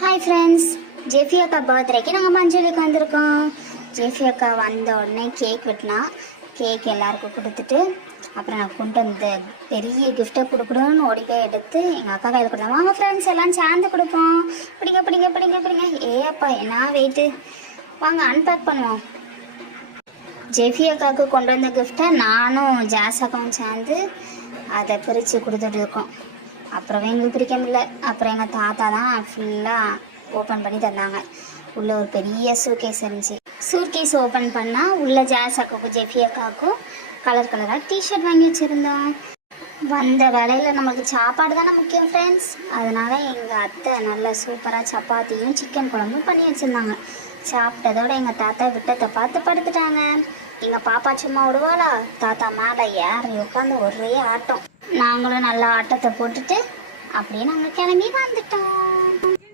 Hi friends, ஜெஃபி அக்கா பர்த்டேக்கு நாங்கள் மஞ்சளுக்கு வந்திருக்கோம். ஜெஃபி அக்கா வந்த உடனே கேக் வெட்டினா, கேக் எல்லாருக்கும் கொடுத்துட்டு அப்புறம் நான் கொண்டு வந்து பெரிய கிஃப்ட்டை கொடுக்கணும்னு ஓடி போய் எடுத்து எங்கள் அக்கா கையில் கொடுத்தேன். வாங்க ஃப்ரெண்ட்ஸ் எல்லாம் சேர்ந்து கொடுப்போம். பிடிங்க பிடிங்க பிடிங்க பிடிங்க. அப்பா என்ன வெயிட்டு, வாங்க அன்பேக் பண்ணுவோம். ஜெஃபி அக்காவுக்கு கொண்டு வந்த கிஃப்ட்டை நானும் ஜாஸ் அக்காவும் சேர்ந்து அதை பிரித்து கொடுத்துட்டு இருக்கோம். அப்புறம் எங்களுக்கு பிடிக்க முடியல. அப்புறம் எங்கள் தாத்தா தான் ஃபுல்லாக ஓப்பன் பண்ணி தந்தாங்க. உள்ளே ஒரு பெரிய சூட்கேஸ் இருந்துச்சு. சூட்கேஸ் ஓப்பன் பண்ணால் உள்ளே ஜாஸ் அக்காவுக்கும் ஜெஃபி அக்காவுக்கும் கலர் கலராக டிஷர்ட் வாங்கி வச்சுருந்தோம். வந்த வேலையில் நம்மளுக்கு சாப்பாடு தானே முக்கியம் ஃப்ரெண்ட்ஸ். அதனால் எங்கள் அத்தை நல்லா சூப்பராக சப்பாத்தியும் சிக்கன் குழம்பும் பண்ணி வச்சுருந்தாங்க. சாப்பிட்டதோட எங்கள் தாத்தா விட்டத்தை பார்த்து படுத்துட்டாங்க. எங்கள் பாப்பா சும்மா விடுவாளா, தாத்தா மேலே ஏறி உட்காந்து ஒரே ஆட்டம். நாங்களும் நல்லா ஆட்டத்தை போட்டுட்டு அப்படியே நாங்கள் கிளம்பி வந்துட்டோம்.